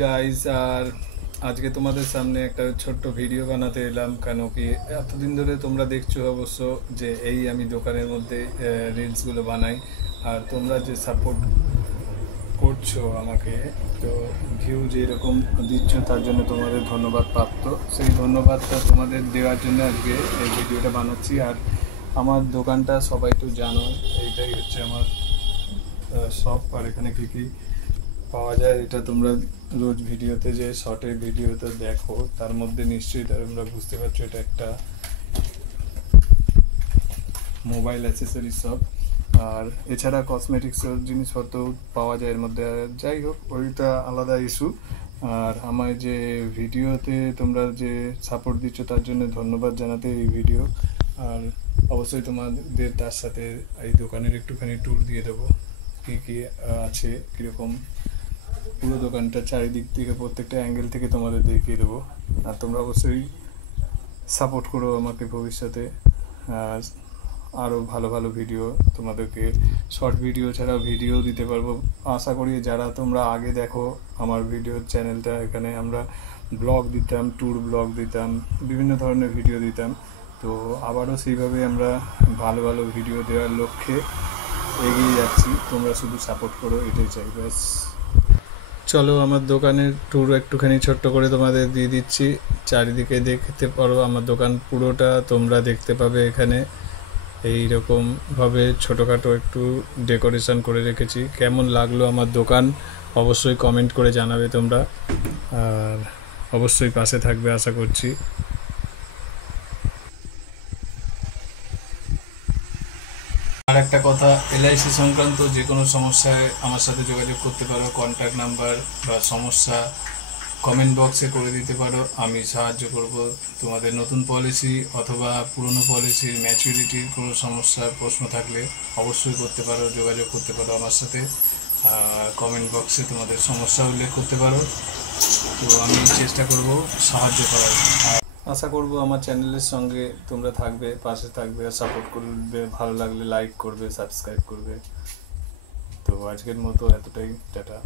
Guys. আর আজকে তোমাদের সামনে একটা ছোট্ট ভিডিও বানাতে এলাম, কেন কি এতদিন ধরে তোমরা দেখছো অবশ্য যে এই আমি দোকানের মধ্যে রিলসগুলো বানাই, আর তোমরা যে সাপোর্ট করছো আমাকে, তো ভিউ যেরকম দিচ্ছ তার জন্য তোমাদের ধন্যবাদ প্রাপ্ত। সেই ধন্যবাদটা তোমাদের দেওয়ার জন্য আজকে এই ভিডিওটা বানাচ্ছি। আর আমার দোকানটা সবাই তো জানো, এইটাই হচ্ছে আমার শপ। আর এখানে কী কী পাওয়া যায় এটা তোমরা রোজ ভিডিওতে, যে শর্টের ভিডিওতে দেখো, তার মধ্যে নিশ্চয়ই তোমরা বুঝতে পারছো এটা একটা মোবাইল অ্যাক্সেসরিজ শপ। আর এছাড়া কসমেটিক্সের জিনিসপত্র পাওয়া যায় এর মধ্যে। যাই হোক, ওইটা আলাদা ইস্যু। আর আমার যে ভিডিওতে তোমরা যে সাপোর্ট দিচ্ছ তার জন্য ধন্যবাদ জানাতে এই ভিডিও। আর অবশ্যই তোমাদের তার সাথে এই দোকানের একটুখানি ট্যুর দিয়ে দেবো, কী কী আছে, কীরকম পুরো দোকানটা চারিদিক থেকে প্রত্যেকটা অ্যাঙ্গেল থেকে তোমাদের দেখিয়ে দেবো। আর তোমরা অবশ্যই সাপোর্ট করো আমাকে ভবিষ্যতে। আরও ভালো ভালো ভিডিও তোমাদেরকে, শর্ট ভিডিও ছাড়া ভিডিও দিতে পারবো আশা করি। যারা তোমরা আগে দেখো আমার ভিডিও চ্যানেলটা, এখানে আমরা ব্লগ দিতাম, ট্যুর ব্লগ দিতাম, বিভিন্ন ধরনের ভিডিও দিতাম। তো আবারও সেইভাবে আমরা ভালো ভালো ভিডিও দেওয়ার লক্ষ্যে এগিয়ে যাচ্ছি। তোমরা শুধু সাপোর্ট করো, এটাই চাই ব্যাস। চলো আমার দোকানের ট্যুর একটুখানি ছোট্ট করে তোমাদের দিয়ে দিচ্ছি। চারিদিকে দেখতে পারো আমার দোকান পুরোটা তোমরা দেখতে পাবে। এখানে এই রকমভাবে ছোটোখাটো একটু ডেকোরেশন করে রেখেছি। কেমন লাগলো আমার দোকান অবশ্যই কমেন্ট করে জানাবে তোমরা, আর অবশ্যই পাশে থাকবে আশা করছি। আর একটা কথা, এলআইসি সংক্রান্ত যে কোনো সমস্যায় আমার সাথে যোগাযোগ করতে পারো। কন্ট্যাক্ট নাম্বার বা সমস্যা কমেন্ট বক্সে করে দিতে পারো, আমি সাহায্য করব। তোমাদের নতুন পলিসি অথবা পুরনো পলিসির ম্যাচুরিটির কোনো সমস্যার প্রশ্ন থাকলে অবশ্যই করতে পারো, যোগাযোগ করতে পারো আমার সাথে। কমেন্ট বক্সে তোমাদের সমস্যা উল্লেখ করতে পারো, তো আমি চেষ্টা করব সাহায্য করার। আশা করব আমার চ্যানেলের সঙ্গে তোমরা থাকবে, পাশে থাকবে, আর সাপোর্ট করবে। ভালো লাগলে লাইক করবে, সাবস্ক্রাইব করবে। তো আজকের মতো এতটাই, টাটা।